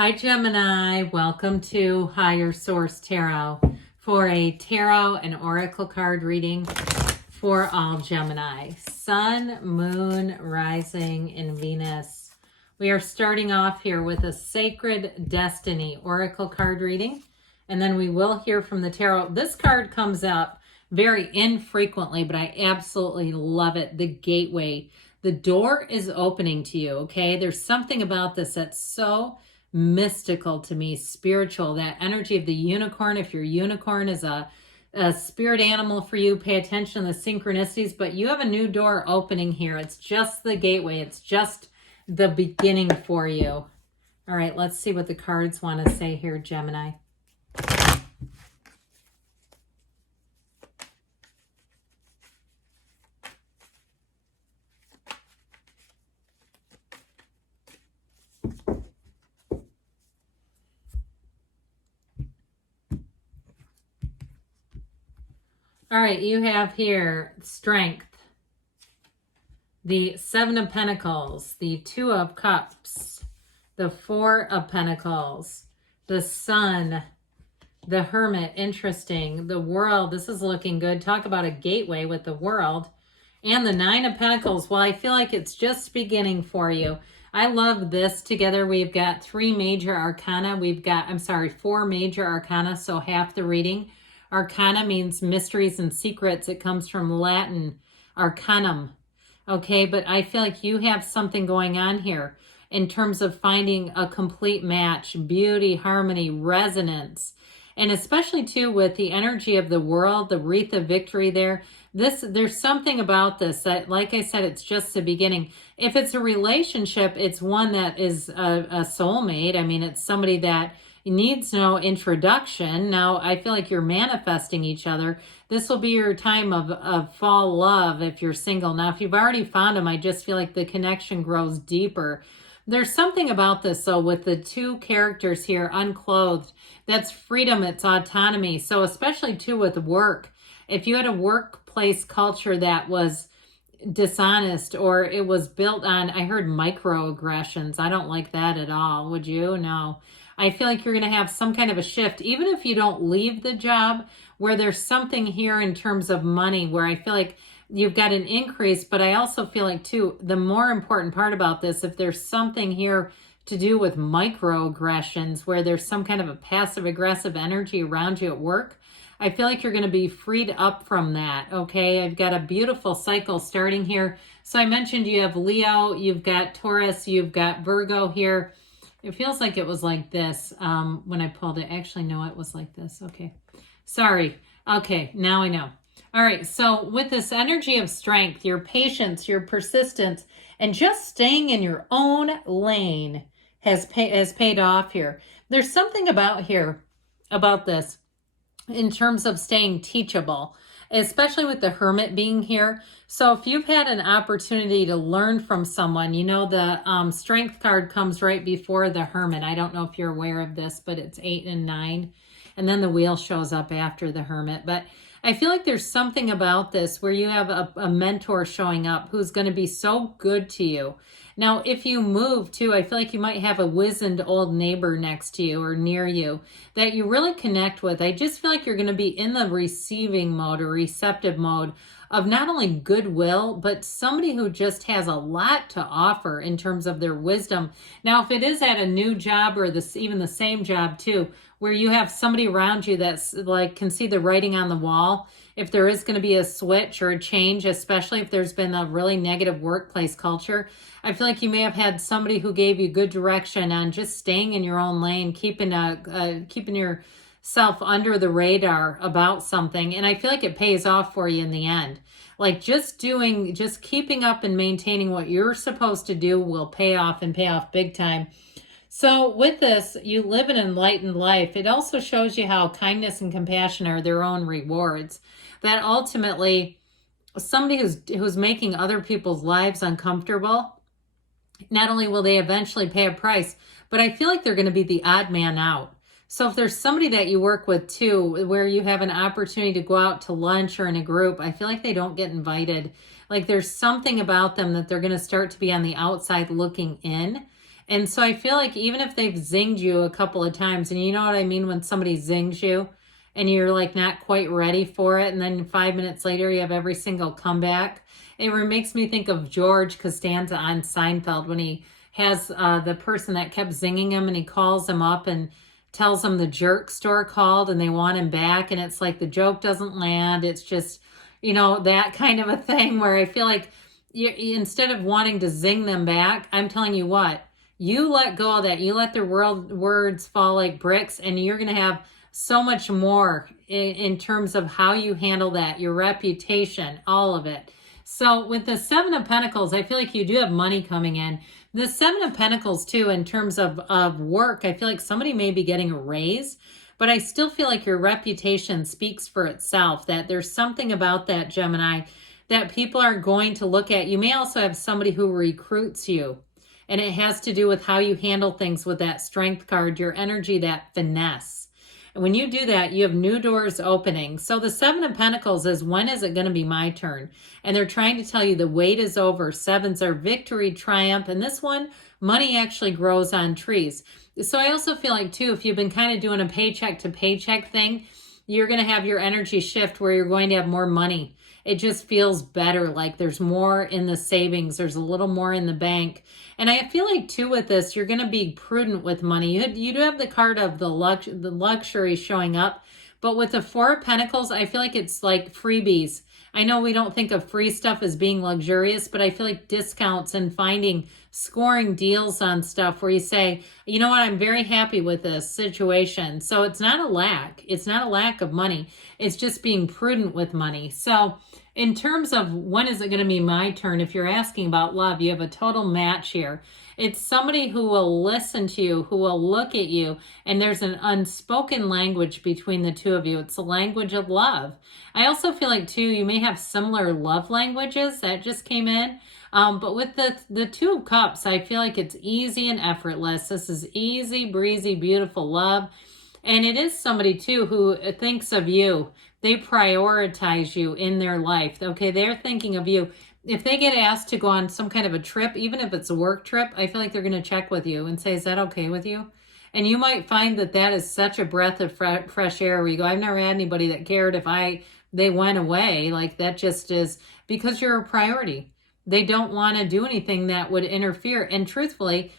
Hi, Gemini. Welcome to Higher Source Tarot for a tarot and oracle card reading for all Gemini. Sun, Moon, Rising, and Venus. We are starting off here with a Sacred Destiny oracle card reading, and then we will hear from the tarot. This card comes up very infrequently, but I absolutely love it. The gateway. The door is opening to you, okay? There's something about this that's so mystical to me, spiritual, that energy of the unicorn. If your unicorn is a spirit animal for you, pay attention to the synchronicities, but you have a new door opening here. It's just the gateway. It's just the beginning for you. All right, let's see what the cards want to say here, Gemini. All right, you have here strength, the Seven of Pentacles, the Two of Cups, the Four of Pentacles, the Sun, the Hermit, interesting, the World, this is looking good. Talk about a gateway with the World, and the Nine of Pentacles. Well, I feel like it's just beginning for you. I love this together. We've got four major arcana, so half the reading. Arcana means mysteries and secrets. It comes from Latin, arcanum. Okay, but I feel like you have something going on here in terms of finding a complete match, beauty, harmony, resonance, and especially too with the energy of the World, the wreath of victory there. There's something about this that, like I said, it's just the beginning. If it's a relationship, it's one that is a soulmate. I mean, it's somebody that needs no introduction. Now, I feel like you're manifesting each other. This will be your time of fall love if you're single. Now, if you've already found them, I just feel like the connection grows deeper. There's something about this, though, with the two characters here, unclothed. That's freedom, it's autonomy. So especially, too, with work. If you had a workplace culture that was dishonest or it was built on, I heard microaggressions. I don't like that at all. Would you? No. I feel like you're going to have some kind of a shift, even if you don't leave the job, where there's something here in terms of money, where I feel like you've got an increase, but I also feel like, too, the more important part about this, if there's something here to do with microaggressions, where there's some kind of a passive-aggressive energy around you at work, I feel like you're going to be freed up from that, okay? I've got a beautiful cycle starting here. So I mentioned you have Leo, you've got Taurus, you've got Virgo here. It feels like it was like this when I pulled it. Actually, no, it was like this. Okay. Sorry. Okay, now I know. All right, so with this energy of strength, your patience, your persistence, and just staying in your own lane has paid off here. There's something about this in terms of staying teachable, especially with the Hermit being here. So if you've had an opportunity to learn from someone, you know, the Strength card comes right before the Hermit. I don't know if you're aware of this, but it's 8 and 9. And then the Wheel shows up after the Hermit. But I feel like there's something about this where you have a mentor showing up who's going to be so good to you. Now, if you move too, I feel like you might have a wizened old neighbor next to you or near you that you really connect with. I just feel like you're going to be in the receiving mode or receptive mode of not only goodwill, but somebody who just has a lot to offer in terms of their wisdom. Now, if it is at a new job or even the same job too, where you have somebody around you that's like can see the writing on the wall, if there is going to be a switch or a change, especially if there's been a really negative workplace culture, I feel like you may have had somebody who gave you good direction on just staying in your own lane, keeping yourself under the radar about something. And I feel like it pays off for you in the end. Like just keeping up and maintaining what you're supposed to do will pay off and pay off big time. So with this, you live an enlightened life. It also shows you how kindness and compassion are their own rewards. That ultimately, somebody who's making other people's lives uncomfortable, not only will they eventually pay a price, but I feel like they're going to be the odd man out. So if there's somebody that you work with too, where you have an opportunity to go out to lunch or in a group, I feel like they don't get invited. Like there's something about them that they're going to start to be on the outside looking in. And so I feel like even if they've zinged you a couple of times, and you know what I mean when somebody zings you and you're like not quite ready for it, and then 5 minutes later you have every single comeback. It makes me think of George Costanza on Seinfeld when he has the person that kept zinging him, and he calls him up and tells him the jerk store called and they want him back, and it's like the joke doesn't land. It's just, that kind of a thing where I feel like instead of wanting to zing them back, I'm telling you what, you let go of that. You let their words fall like bricks, and you're going to have so much more in terms of how you handle that, your reputation, all of it. So with the Seven of Pentacles, I feel like you do have money coming in. The Seven of Pentacles too, in terms of work, I feel like somebody may be getting a raise, but I still feel like your reputation speaks for itself, that there's something about that, Gemini, that people are going to look at. You may also have somebody who recruits you, and it has to do with how you handle things with that Strength card, your energy, that finesse. And when you do that, you have new doors opening. So the Seven of Pentacles is, when is it going to be my turn? And they're trying to tell you the wait is over. Sevens are victory, triumph. And this one, money actually grows on trees. So I also feel like too, if you've been kind of doing a paycheck to paycheck thing, you're going to have your energy shift where you're going to have more money. It just feels better, like there's more in the savings, there's a little more in the bank. And I feel like too with this, you're going to be prudent with money. You do have the card of the luxury showing up, but with the Four of Pentacles, I feel like it's like freebies. I know we don't think of free stuff as being luxurious, but I feel like discounts and scoring deals on stuff where you say, you know what, I'm very happy with this situation. So it's not a lack. It's not a lack of money. It's just being prudent with money. So in terms of when is it going to be my turn, if you're asking about love, you have a total match here. It's somebody who will listen to you, who will look at you, and there's an unspoken language between the two of you. It's the language of love. I also feel like, too, you may have similar love languages. That just came in. But with the Two of Cups, I feel like it's easy and effortless. This is easy, breezy, beautiful love. And it is somebody, too, who thinks of you. They prioritize you in their life. Okay, they're thinking of you. If they get asked to go on some kind of a trip, even if it's a work trip, I feel like they're going to check with you and say, is that okay with you? And you might find that that is such a breath of fresh air where you go, I've never had anybody that cared if they went away. Like that just is because you're a priority. They don't want to do anything that would interfere. And truthfully,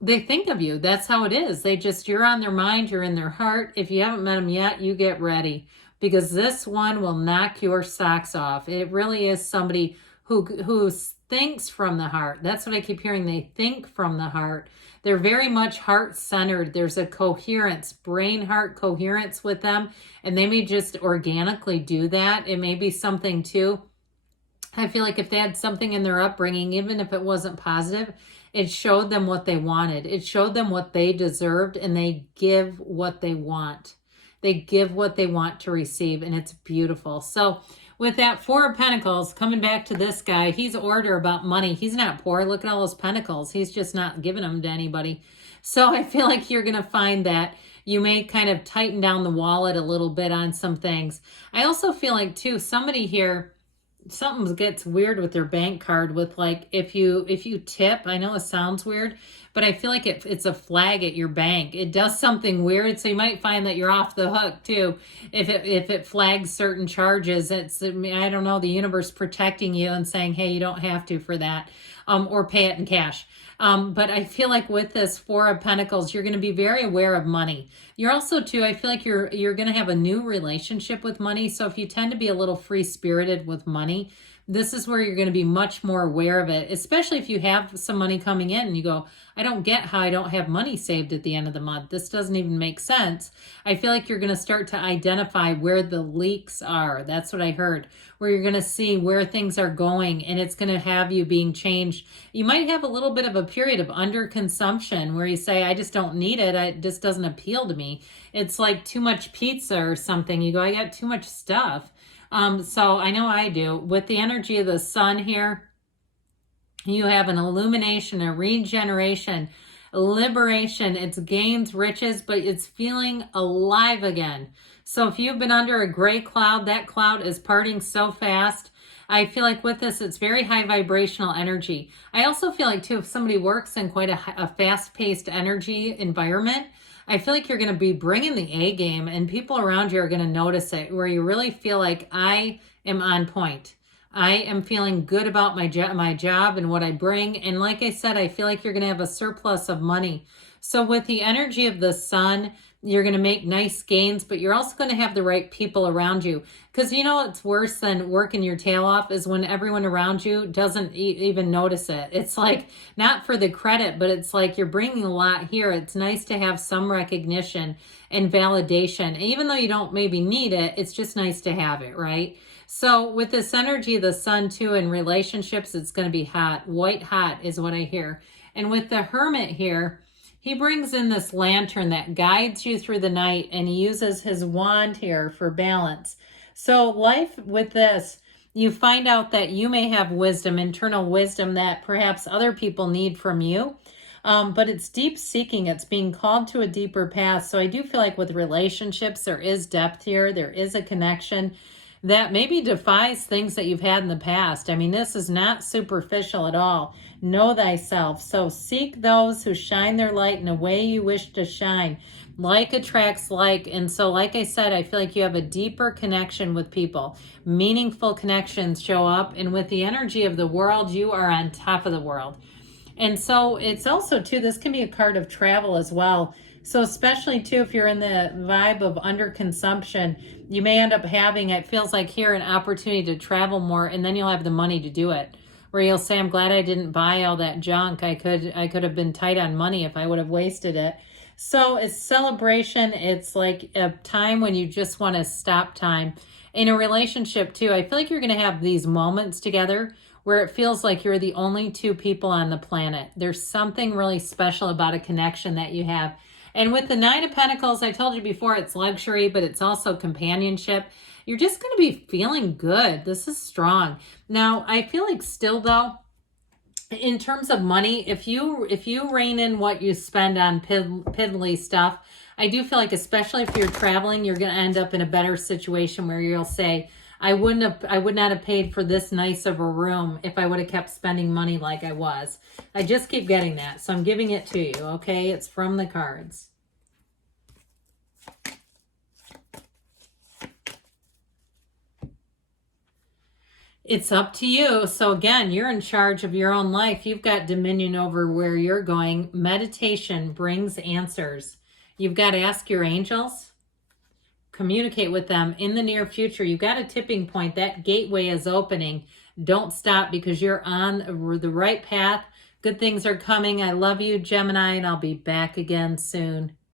they think of you. That's how it is. You're on their mind. You're in their heart. If you haven't met them yet, you get ready, because this one will knock your socks off. It really is somebody who thinks from the heart. That's what I keep hearing. They think from the heart. They're very much heart-centered. There's a coherence, brain-heart coherence with them, and they may just organically do that. It may be something too. I feel like if they had something in their upbringing, even if it wasn't positive, it showed them what they wanted. It showed them what they deserved, and they give what they want. They give what they want to receive, and it's beautiful. So with that Four of Pentacles, coming back to this guy, he's order about money. He's not poor. Look at all those pentacles. He's just not giving them to anybody. So I feel like you're going to find that you may kind of tighten down the wallet a little bit on some things. I also feel like, too, somebody here, something gets weird with their bank card with, like, if you tip, I know it sounds weird, but I feel like it's a flag at your bank. It does something weird, so you might find that you're off the hook too if it flags certain charges. It's, I don't know, the universe protecting you and saying, hey, you don't have to for that, or pay it in cash. But I feel like with this Four of Pentacles, you're going to be very aware of money. You're also, too, I feel like you're going to have a new relationship with money. So if you tend to be a little free-spirited with money, this is where you're going to be much more aware of it, especially if you have some money coming in and you go, I don't get how I don't have money saved at the end of the month. This doesn't even make sense. I feel like you're going to start to identify where the leaks are. That's what I heard, where you're going to see where things are going, and it's going to have you being changed. You might have a little bit of a period of underconsumption where you say, I just don't need it. It just doesn't appeal to me. It's like too much pizza or something. You go, I got too much stuff. So I know I do. With the energy of the sun here, you have an illumination, a regeneration, a liberation. It's gains, riches, but it's feeling alive again. So if you've been under a gray cloud, that cloud is parting so fast. I feel like with this, it's very high vibrational energy. I also feel like too, if somebody works in quite a fast-paced energy environment, I feel like you're going to be bringing the A game, and people around you are going to notice it, where you really feel like I am on point. I am feeling good about my job and what I bring. And like I said, I feel like you're going to have a surplus of money. So with the energy of the sun, you're going to make nice gains, but you're also going to have the right people around you. Because you know what's worse than working your tail off is when everyone around you doesn't even notice it. It's like, not for the credit, but it's like you're bringing a lot here. It's nice to have some recognition and validation. Even though you don't maybe need it, it's just nice to have it, right? So with this energy of the sun too in relationships, it's going to be hot. White hot is what I hear. And with the Hermit here, he brings in this lantern that guides you through the night, and he uses his wand here for balance. So life with this, you find out that you may have wisdom, internal wisdom that perhaps other people need from you. But it's deep seeking. It's being called to a deeper path. So I do feel like with relationships, there is depth here. There is a connection that maybe defies things that you've had in the past. I mean, this is not superficial at all. Know thyself. So seek those who shine their light in a way you wish to shine. Like attracts like. And so, like I said, I feel like you have a deeper connection with people. Meaningful connections show up. And with the energy of the world, you are on top of the world. And so it's also, too, this can be a card of travel as well. So especially, too, if you're in the vibe of underconsumption, you may end up having, it feels like here, an opportunity to travel more, and then you'll have the money to do it. Where you'll say, I'm glad I didn't buy all that junk. I could have been tight on money if I would have wasted it. So it's celebration. It's like a time when you just want to stop time. In a relationship, too, I feel like you're going to have these moments together where it feels like you're the only two people on the planet. There's something really special about a connection that you have. And with the Nine of Pentacles, I told you before, it's luxury, but it's also companionship. You're just going to be feeling good. This is strong. Now, I feel like still, though, in terms of money, if you rein in what you spend on piddly stuff, I do feel like, especially if you're traveling, you're going to end up in a better situation where you'll say, I would not have paid for this nice of a room if I would have kept spending money like I was. I just keep getting that. So I'm giving it to you, okay? It's from the cards. It's up to you. So again, you're in charge of your own life. You've got dominion over where you're going. Meditation brings answers. You've got to ask your angels. Communicate with them in the near future. You've got a tipping point. That gateway is opening. Don't stop, because you're on the right path. Good things are coming. I love you, Gemini, and I'll be back again soon.